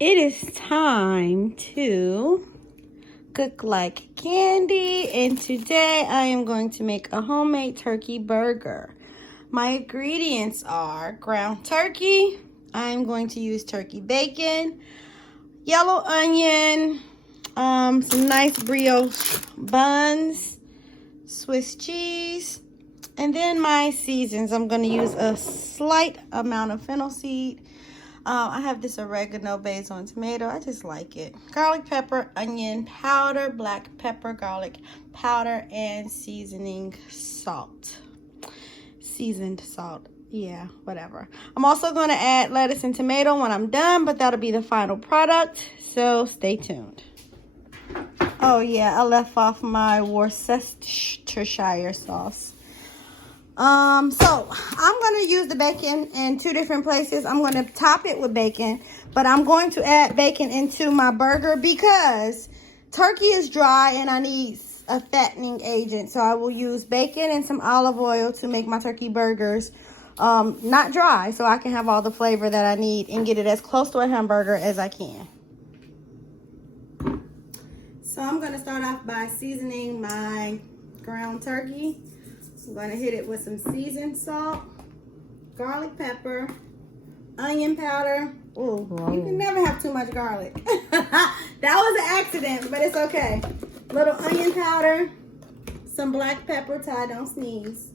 It is time to cook like candy, and today I am going to make a homemade turkey burger. My ingredients are ground turkey. I'm going to use turkey bacon, yellow onion, some nice brioche buns, Swiss cheese, and then my seasons. I'm going to use a slight amount of fennel seed. I have this oregano, basil, and tomato. I just like it. Garlic pepper, onion powder, black pepper, garlic powder, and seasoning salt. Seasoned salt. Yeah, whatever. I'm also going to add lettuce and tomato when I'm done, but that'll be the final product. So stay tuned. Oh yeah, I left off my Worcestershire sauce. So I'm going to use the bacon in two different places. I'm going to top it with bacon, but I'm going to add bacon into my burger because turkey is dry and I need a fattening agent. So I will use bacon and some olive oil to make my turkey burgers not dry, so I can have all the flavor that I need and get it as close to a hamburger as I can. So I'm going to start off by seasoning my ground turkey. I'm going to hit it with some seasoned salt, garlic pepper, onion powder. Ooh, you can never have too much garlic. That was an accident, but it's okay. Little onion powder, some black pepper, Ty, don't sneeze.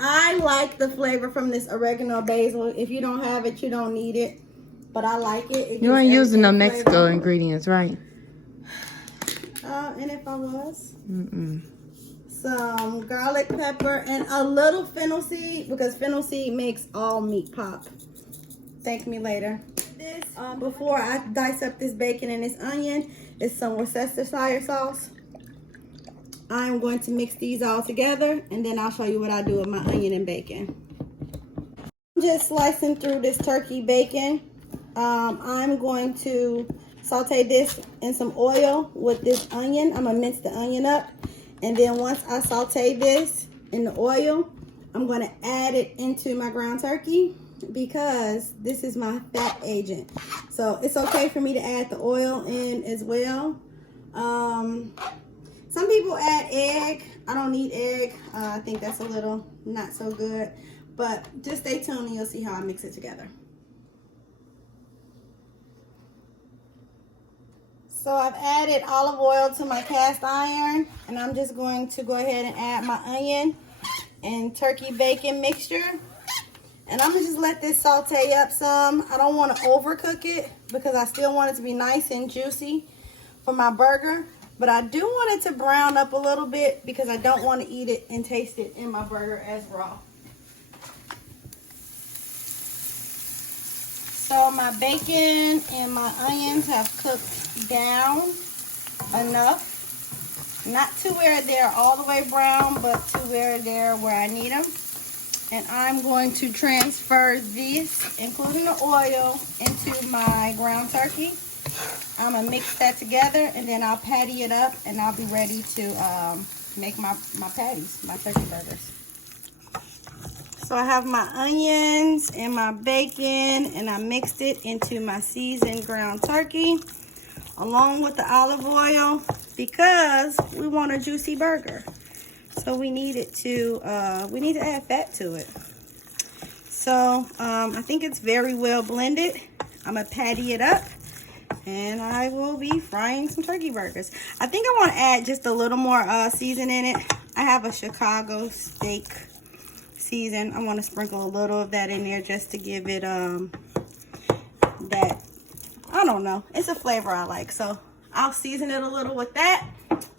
I like the flavor from this oregano basil. If you don't have it, you don't need it. But I like it. You ain't using no Mexico ingredients, right? And if I was, some garlic pepper and a little fennel seed, because fennel seed makes all meat pop. Thank me later. This before I dice up this bacon and this onion is some Worcestershire sauce. I'm going to mix these all together, and then I'll show you what I do with my onion and bacon. I'm just slicing through this turkey bacon. I'm going to saute this in some oil with this onion. I'm gonna mince the onion up, and then once I saute this in the oil, I'm gonna add it into my ground turkey because this is my fat agent. So it's okay for me to add the oil in as well. Some people add egg. I don't need egg. I think that's a little not so good, but just stay tuned and you'll see how I mix it together. So I've added olive oil to my cast iron, and I'm just going to go ahead and add my onion and turkey bacon mixture. And I'm gonna just let this saute up some. I don't want to overcook it because I still want it to be nice and juicy for my burger. But I do want it to brown up a little bit because I don't want to eat it and taste it in my burger as raw. So my bacon and my onions have cooked down enough. Not to where they're all the way brown, but to where they're where I need them. And I'm going to transfer this, including the oil, into my ground turkey. I'm going to mix that together, and then I'll patty it up, and I'll be ready to make my patties, my turkey burgers. So I have my onions and my bacon, and I mixed it into my seasoned ground turkey along with the olive oil because we want a juicy burger. So we need it to add fat to it. So I think it's very well blended. I'm gonna patty it up, and I will be frying some turkey burgers. I think I want to add just a little more season in it. I have a Chicago steak season. I want to sprinkle a little of that in there just to give it that, I don't know, it's a flavor I like. So I'll season it a little with that,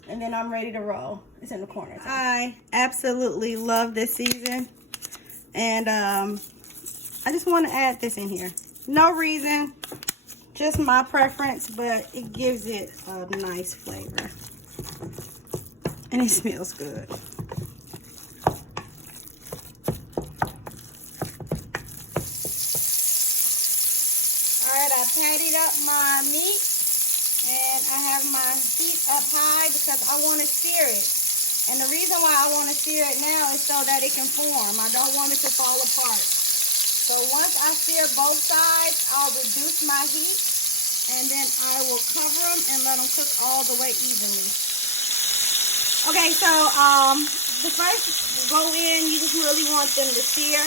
and then I'm ready to roll. It's in the corner. I absolutely love this season, and I just want to add this in here. No reason, just my preference, but it gives it a nice flavor, and it smells good. I patted up my meat, and I have my heat up high because I want to sear it. And the reason why I want to sear it now is so that it can form. I don't want it to fall apart. So once I sear both sides, I'll reduce my heat, and then I will cover them and let them cook all the way evenly. Okay, so the first go in, you just really want them to sear.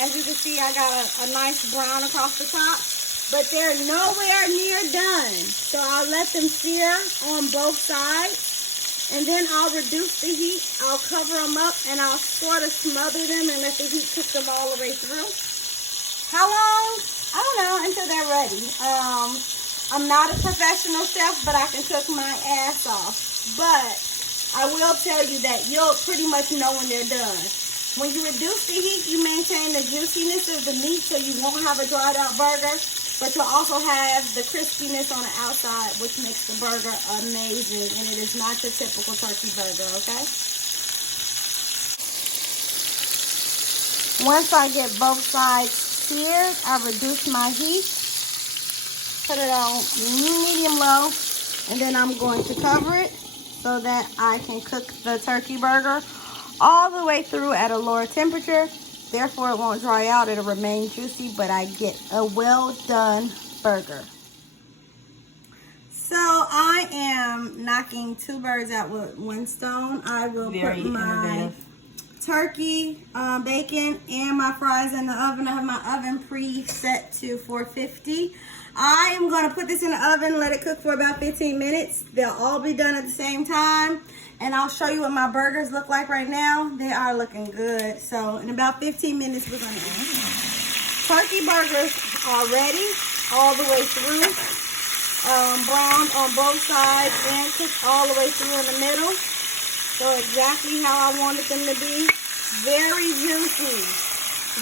As you can see, I got a nice brown across the top, but they're nowhere near done. So I'll let them sear on both sides, and then I'll reduce the heat. I'll cover them up, and I'll sort of smother them and let the heat cook them all the way through. How long? I don't know, until they're ready. I'm not a professional chef, but I can cook my ass off. But I will tell you that you'll pretty much know when they're done. When you reduce the heat, you maintain the juiciness of the meat so you won't have a dried out burger, but you'll also have the crispiness on the outside, which makes the burger amazing, and it is not your typical turkey burger, okay? Once I get both sides seared, I reduce my heat, put it on medium low, and then I'm going to cover it so that I can cook the turkey burger all the way through at a lower temperature. Therefore, it won't dry out. It'll remain juicy, but I get a well-done burger. So I am knocking two birds out with one stone. I will put my turkey, bacon, and my fries in the oven. I have my oven preset to 450. I am going to put this in the oven, let it cook for about 15 minutes. They'll all be done at the same time. And I'll show you what my burgers look like right now. They are looking good. So in about 15 minutes, we're going to eat. Turkey burgers are ready all the way through. Browned on both sides and cooked all the way through in the middle. So exactly how I wanted them to be. Very juicy.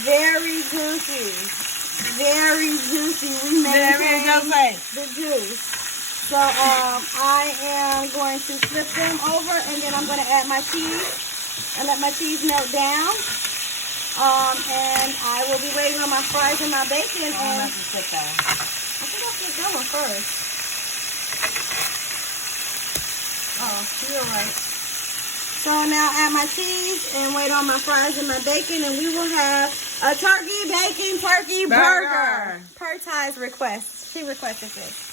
Very juicy. Very juicy. We maintain the juice. So I am going to flip them over, and then I'm going to add my cheese and let my cheese melt down. And I will be waiting on my fries and my bacon. I think I'll flip that one first. Oh, you're right. So now add my cheese and wait on my fries and my bacon, and we will have a turkey bacon turkey burger. Per Ty's request. She requested this.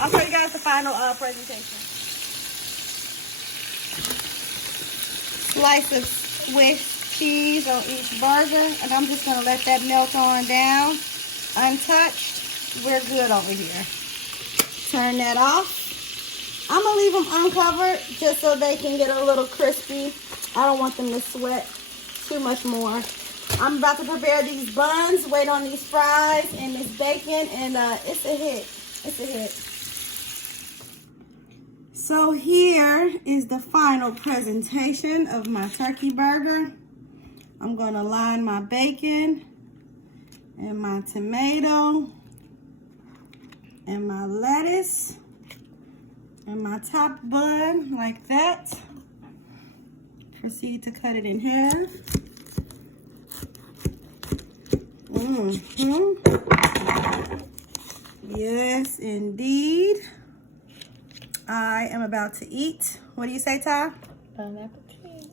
I'll show you guys the final presentation. Slice of Swiss cheese on each burger, and I'm just going to let that melt on down. Untouched. We're good over here. Turn that off. I'm going to leave them uncovered just so they can get a little crispy. I don't want them to sweat too much more. I'm about to prepare these buns, wait on these fries and this bacon, and it's a hit. It's a hit. So here is the final presentation of my turkey burger. I'm going to line my bacon and my tomato and my lettuce and my top bun like that. Proceed to cut it in half. Yes, indeed. I am about to eat. What do you say, Ty? Bon appetit.